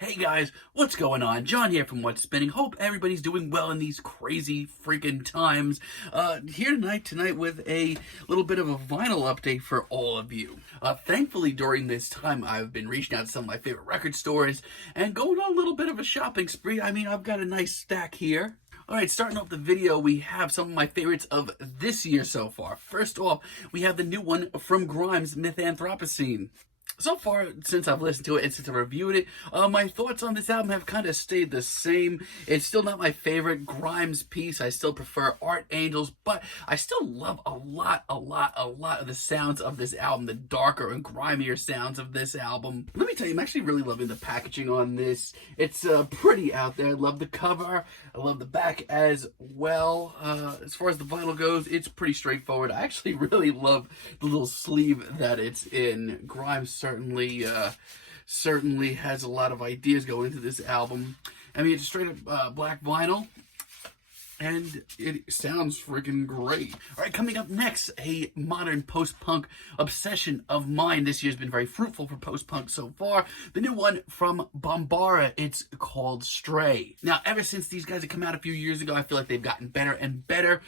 Hey guys, what's going on? John here from What's Spinning. Hope everybody's doing well in these crazy freaking times. Here tonight with a little bit of a vinyl update for all of you. Thankfully, during this time, I've been reaching out to some of my favorite record stores and going on a little bit of a shopping spree. I mean, I've got a nice stack here. Alright, starting off the video, we have some of my favorites of this year so far. First off, we have the new one from Grimes, Anthropocene. So far, since I've listened to it and since I reviewed it, my thoughts on this album have kind of stayed the same. It's still not my favorite Grimes piece. I still prefer Art Angels, but I still love a lot of the sounds of this album, the darker and grimier sounds of this album. Let me tell you, I'm actually really loving the packaging on this. It's pretty out there. I love the cover. I love the back as well. As far as the vinyl goes, it's pretty straightforward. I actually really love the little sleeve that it's in. Grimes certainly has a lot of ideas going into this album. I mean, it's straight up black vinyl, and it sounds freaking great. All right, coming up next, a modern post-punk obsession of mine. This year's been very fruitful for post-punk so far. The new one from Bambara, it's called Stray. Now, ever since these guys have come out a few years ago, I feel like they've gotten better and better.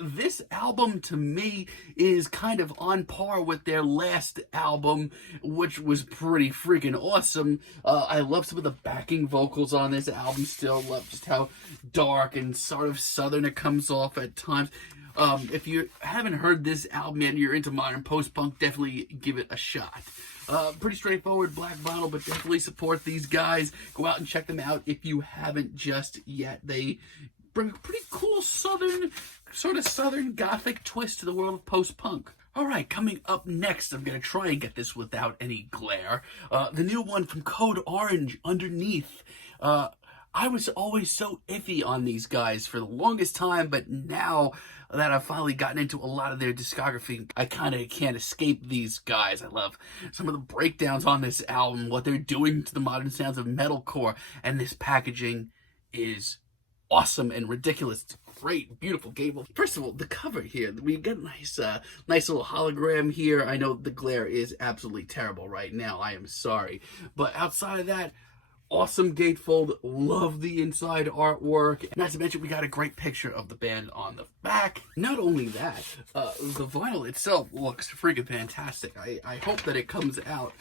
This album, to me, is kind of on par with their last album, which was pretty freaking awesome. I love some of the backing vocals on this album still. Love just how dark and sort of southern it comes off at times. If you haven't heard this album yet and you're into modern post-punk, definitely give it a shot. Pretty straightforward black vinyl, but definitely support these guys. Go out and check them out if you haven't just yet. They bring a pretty cool southern gothic twist to the world of post-punk. Alright, coming up next, I'm going to try and get this without any glare. The new one from Code Orange, Underneath. I was always so iffy on these guys for the longest time, but now that I've finally gotten into a lot of their discography, I kind of can't escape these guys. I love some of the breakdowns on this album, what they're doing to the modern sounds of metalcore, and this packaging is awesome and ridiculous. It's great, beautiful gable. First of all, the cover here, we get a nice little hologram here. I know the glare is absolutely terrible right now. I am sorry. But outside of that, awesome gatefold, love the inside artwork. Not to mention, we got a great picture of the band on the back. Not only that, the vinyl itself looks freaking fantastic. I hope that it comes out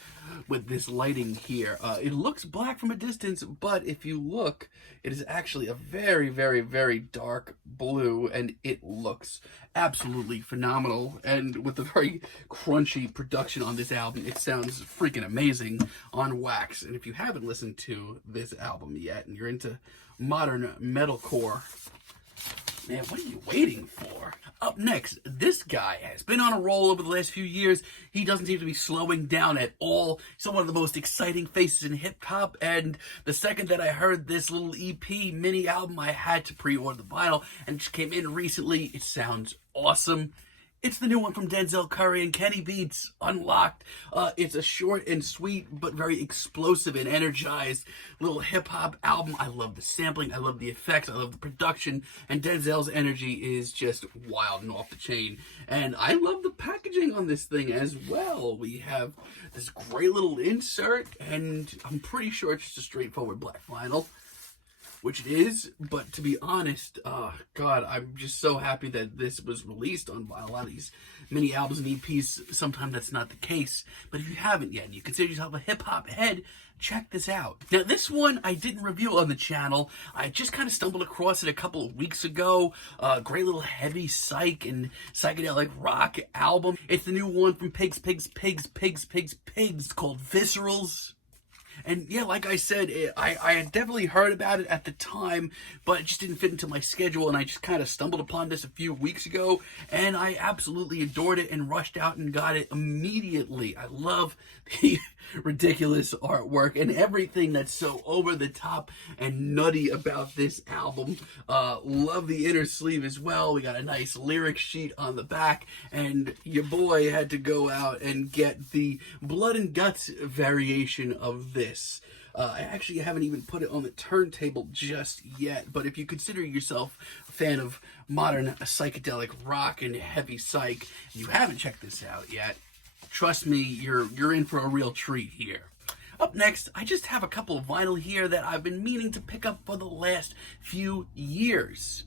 with this lighting here. It looks black from a distance, but if you look, it is actually a very dark blue, and it looks absolutely phenomenal. And with the very crunchy production on this album, it sounds freaking amazing on wax. And if you haven't listened to this album yet and you're into modern metalcore, man, what are you waiting for? Up next, this guy has been on a roll over the last few years. He doesn't seem to be slowing down at all. He's one of the most exciting faces in hip-hop, and the second that I heard this little EP mini album, I had to pre-order the vinyl, and it just came in recently. It sounds awesome. It's the new one from Denzel Curry and Kenny Beats, Unlocked. It's a short and sweet, but very explosive and energized little hip-hop album. I love the sampling, I love the effects, I love the production, and Denzel's energy is just wild and off the chain. And I love the packaging on this thing as well. We have this great little insert, and I'm pretty sure it's just a straightforward black vinyl, which it is, but to be honest, God, I'm just so happy that this was released on vinyl. A lot of these mini albums and EPs, sometimes that's not the case. But if you haven't yet, and you consider yourself a hip-hop head, check this out. Now, this one I didn't review on the channel. I just kind of stumbled across it a couple of weeks ago. Great little heavy psych and psychedelic rock album. It's the new one from Pigs called Viscerals. And yeah, like I said, I had definitely heard about it at the time, but it just didn't fit into my schedule, and I just kind of stumbled upon this a few weeks ago, and I absolutely adored it and rushed out and got it immediately. I love the ridiculous artwork and everything that's so over the top and nutty about this album. Love the inner sleeve as well. We got a nice lyric sheet on the back, and your boy had to go out and get the blood and guts variation of this. I actually haven't even put it on the turntable just yet, but if you consider yourself a fan of modern psychedelic rock and heavy psych, and you haven't checked this out yet, trust me, you're in for a real treat here. Up next, I just have a couple of vinyl here that I've been meaning to pick up for the last few years.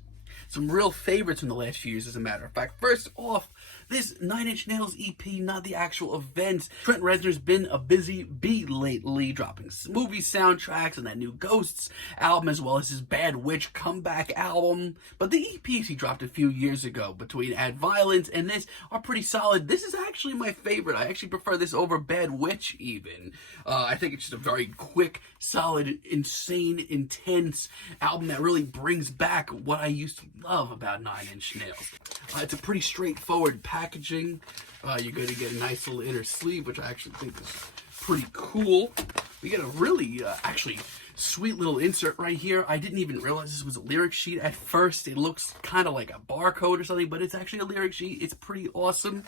Some real favorites from the last few years, as a matter of fact. First off, this 9 Inch Nails EP, not the actual event. Trent Reznor's been a busy bee lately, dropping movie soundtracks and that new Ghosts album, as well as his Bad Witch comeback album. But the EPs he dropped a few years ago, between Add Violence and this, are pretty solid. This is actually my favorite. I actually prefer this over Bad Witch, even. I think it's just a very quick, solid, insane, intense album that really brings back what I used to love about 9 Inch Nails. It's a pretty straightforward packaging. You're going to get a nice little inner sleeve, which I actually think is pretty cool. We get a really, actually, sweet little insert right here. I didn't even realize this was a lyric sheet at first. It looks kind of like a barcode or something, but it's actually a lyric sheet. It's pretty awesome.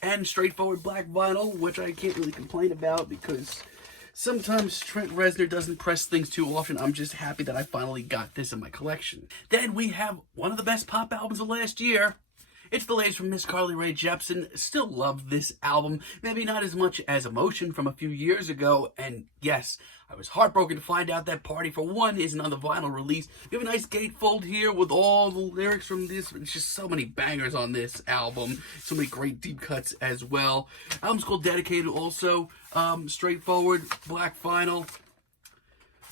And straightforward black vinyl, which I can't really complain about because sometimes Trent Reznor doesn't press things too often. I'm just happy that I finally got this in my collection. Then we have one of the best pop albums of last year. It's the latest from Miss Carly Rae Jepsen. Still love this album. Maybe not as much as Emotion from a few years ago. And yes, I was heartbroken to find out that Party for One isn't on the vinyl release. We have a nice gatefold here with all the lyrics from this. It's just so many bangers on this album. So many great deep cuts as well. Album's called Dedicated also. Straightforward, black vinyl.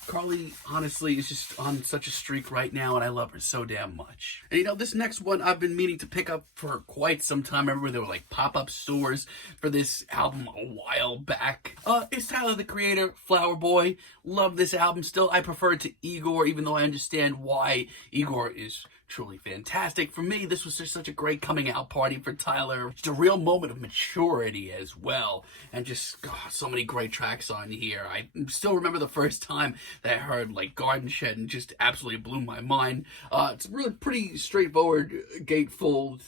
Carly, honestly, is just on such a streak right now, and I love her so damn much. And you know, this next one I've been meaning to pick up for quite some time. I remember there were like pop-up stores for this album a while back. It's Tyler, the Creator, Flower Boy. Love this album still. I prefer it to Igor, even though I understand why. Igor is truly fantastic. For me, this was just such a great coming out party for Tyler. Just a real moment of maturity as well. And just, so many great tracks on here. I still remember the first time that I heard like Garden Shed and just absolutely blew my mind. It's really pretty straightforward gatefold.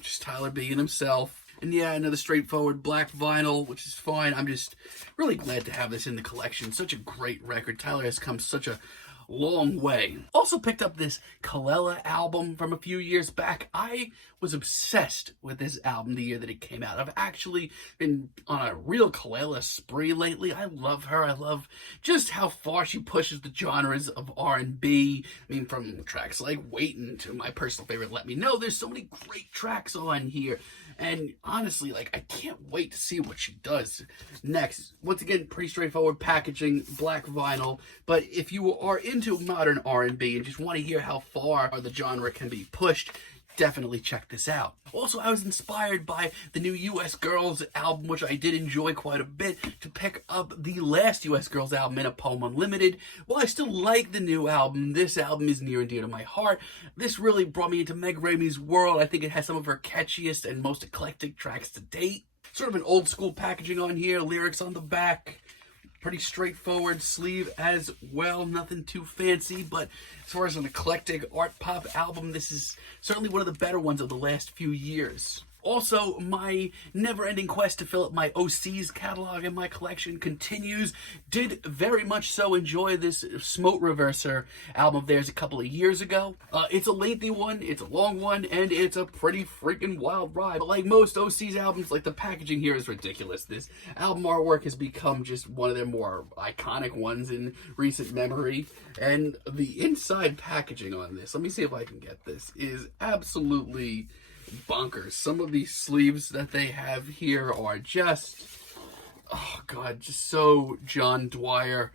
Just Tyler being himself. And yeah, another straightforward black vinyl, which is fine. I'm just really glad to have this in the collection. Such a great record. Tyler has come such a long way. Also picked up this Colella album from a few years back. I was obsessed with this album the year that it came out. I've actually been on a real Colella spree lately. I love her. I love just how far she pushes the genres of R&B. I mean, from tracks like Waitin' to my personal favorite, Let Me Know. There's so many great tracks on here. And honestly, like, I can't wait to see what she does next. Once again, pretty straightforward packaging, black vinyl. But if you are into modern R&B and just want to hear how far the genre can be pushed, definitely check this out. Also, I was inspired by the new US Girls album, which I did enjoy quite a bit, to pick up the last US Girls album, In a Poem Unlimited. While I still like the new album, this album is near and dear to my heart. This really brought me into Meg Ramey's world. I think it has some of her catchiest and most eclectic tracks to date. Sort of an old school packaging on here, lyrics on the back. Pretty straightforward sleeve as well, nothing too fancy, but as far as an eclectic art pop album, this is certainly one of the better ones of the last few years. Also, my never-ending quest to fill up my OC's catalog in my collection continues. Did very much so enjoy this Smote Reverser album of theirs a couple of years ago. It's a lengthy one, it's a long one, and it's a pretty freaking wild ride. But like most OC's albums, like the packaging here is ridiculous. This album artwork has become just one of their more iconic ones in recent memory. And the inside packaging on this, let me see if I can get this, is absolutely bonkers. Some of these sleeves that they have here are just, oh god, just so John Dwyer.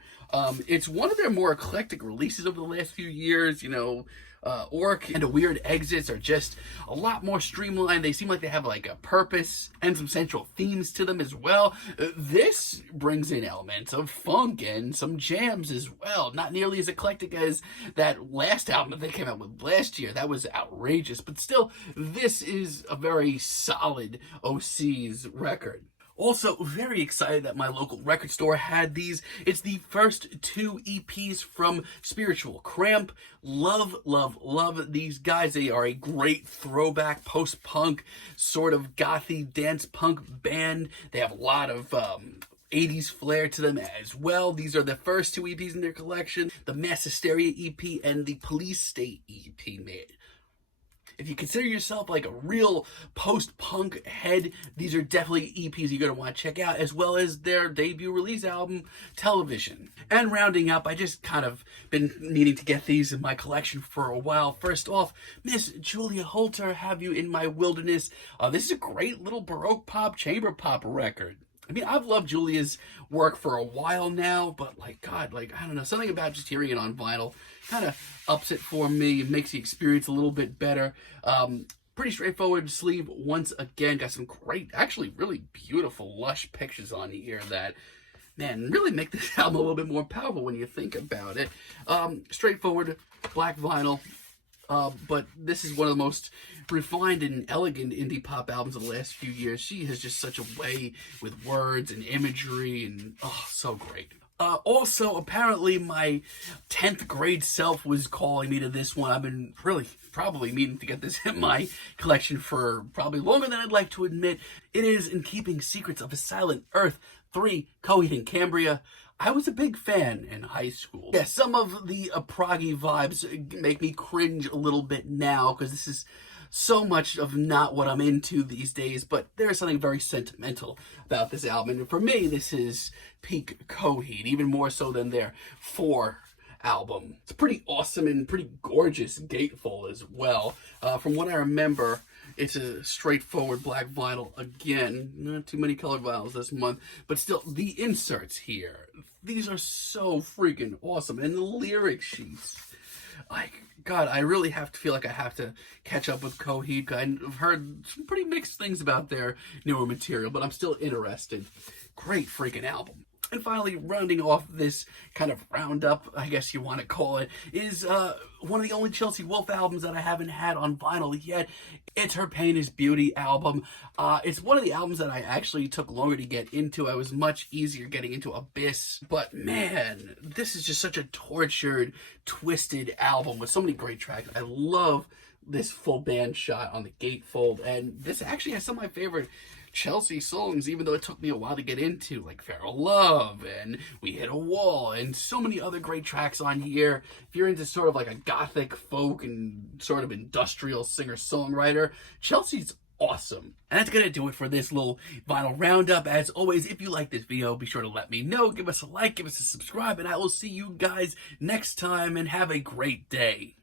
It's one of their more eclectic releases over the last few years. You know, Orc and A Weird Exits are just a lot more streamlined. They seem like they have like a purpose and some central themes to them as well. This brings in elements of funk and some jams as well. Not nearly as eclectic as that last album that they came out with last year. That was outrageous. But still, this is a very solid OC's record. Also, very excited that my local record store had these. It's the first 2 EPs from Spiritual Cramp. Love, love, love these guys. They are a great throwback post-punk, sort of gothy dance punk band. They have a lot of 80s flair to them as well. These are the first 2 EPs in their collection. The Mass Hysteria EP and the Police State EP made. if you consider yourself like a real post-punk head, these are definitely EPs you're going to want to check out, as well as their debut release album, Television. And rounding up, I just kind of been needing to get these in my collection for a while. First off, Miss Julia Holter, Have You in My Wilderness. This is a great little Baroque pop, chamber pop record. I mean, I've loved Julia's work for a while now, but like, God, like, I don't know, something about just hearing it on vinyl kind of ups it for me. It makes the experience a little bit better. Pretty straightforward sleeve once again. Got some great, actually really beautiful, lush pictures on here that, man, really make this album a little bit more powerful when you think about it. Straightforward black vinyl. But this is one of the most refined and elegant indie pop albums of the last few years. She has just such a way with words and imagery, and oh, so great. Also, apparently my 10th grade self was calling me to this one. I've been really probably meaning to get this in my collection for probably longer than I'd like to admit. It is In Keeping Secrets of a Silent Earth 3, Coheed and Cambria. I was a big fan in high school. Yeah, some of the proggy vibes make me cringe a little bit now, because this is so much of not what I'm into these days, but there's something very sentimental about this album. And for me, this is peak Coheed, even more so than their 4 album. It's pretty awesome and pretty gorgeous gatefold as well. From what I remember, it's a straightforward black vinyl. Again, not too many colored vinyls this month, but still, the inserts here, these are so freaking awesome. And the lyric sheets, like, God, I really have to feel like I have to catch up with Coheed. I've heard some pretty mixed things about their newer material, but I'm still interested. Great freaking album. And finally, rounding off this kind of roundup, I guess you want to call it, is one of the only Chelsea Wolfe albums that I haven't had on vinyl yet. It's her Pain is Beauty album. It's one of the albums that I actually took longer to get into. I was much easier getting into Abyss. But man, this is just such a tortured, twisted album with so many great tracks. I love this full band shot on the gatefold, and this actually has some of my favorite Chelsea songs, even though it took me a while to get into, like Feral Love and We Hit a Wall, and so many other great tracks on here. If you're into sort of like a gothic folk and sort of industrial singer-songwriter, Chelsea's awesome. And that's gonna do it for this little vinyl roundup. As always, if you like this video, be sure to let me know. Give us a like, give us a subscribe, and I will see you guys next time, and have a great day.